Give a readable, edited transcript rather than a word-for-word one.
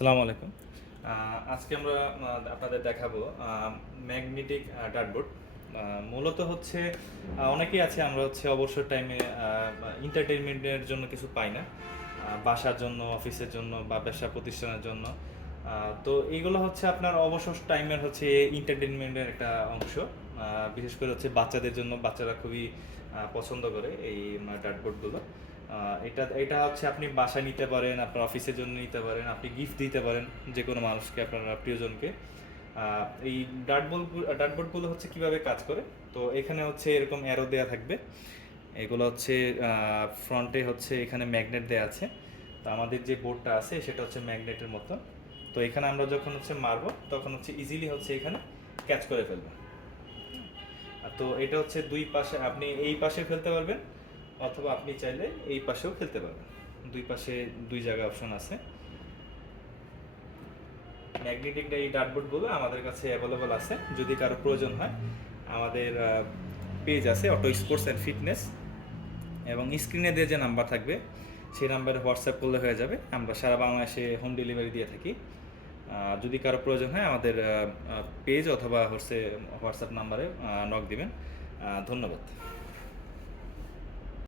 আসসালামু আলাইকুম। আজকে আমরা আপনাদের দেখাবো ম্যাগনেটিক ডার্টবোর্ড। মূলত হচ্ছে অনেকেই আছে আমরা হচ্ছে অবসর টাইমে এন্টারটেইনমেন্টের জন্য কিছু পাই না। বাসার জন্য, অফিসের জন্য বা ব্যবসা প্রতিষ্ঠানের জন্য। তো এইগুলো হচ্ছে আপনার অবসর টাইমের হচ্ছে এন্টারটেইনমেন্টের একটা অংশ। বিশেষ করে হচ্ছে বাচ্চাদের জন্য, বাচ্চারা খুবই পছন্দ করে এই ডার্টবোর্ডগুলো। এটা এটা হচ্ছে আপনি বাসায় নিতে পারেন, আপনার অফিসের জন্য নিতে পারেন, আপনি গিফট দিতে পারেন যে কোনো মানুষকে, আপনার প্রিয়জনকে। এই ডার্টবোর্ডগুলো হচ্ছে কিভাবে কাজ করে। তো এখানে হচ্ছে এরকম অ্যারো দেওয়া থাকবে। এগুলো হচ্ছে ফ্রন্টে হচ্ছে এখানে ম্যাগনেট দেওয়া আছে। তো আমাদের যে বোর্ডটা আছে সেটা হচ্ছে ম্যাগনেটের মতো। তো এখানে আমরা যখন হচ্ছে মারবো তখন হচ্ছে ইজিলি হচ্ছে এখানে ক্যাচ করে ফেলবো। তো এটা হচ্ছে দুই পাশে, আপনি এই পাশে ফেলতে পারবেন অথবা আপনি চাইলে এই পাশেও ফেলতে পারবেন। দুই পাশে দুই জায়গায় অপশন আছে। ম্যাগনেটিক এই ডার্টবোর্ডগুলো আমাদের কাছে অ্যাভেলেবল আছে। যদি কারো প্রয়োজন হয়, আমাদের পেজ আছে অটো স্পোর্টস অ্যান্ড ফিটনেস, এবং স্ক্রিনে দিয়ে যে নাম্বার থাকবে সেই নাম্বারে হোয়াটসঅ্যাপ করলে হয়ে যাবে। আমরা সারা বাংলাদেশে হোম ডেলিভারি দিয়ে থাকি। যদি কারো প্রয়োজন হয় আমাদের পেজ অথবা হচ্ছে হোয়াটসঅ্যাপ নাম্বারে নক দিবেন। ধন্যবাদ।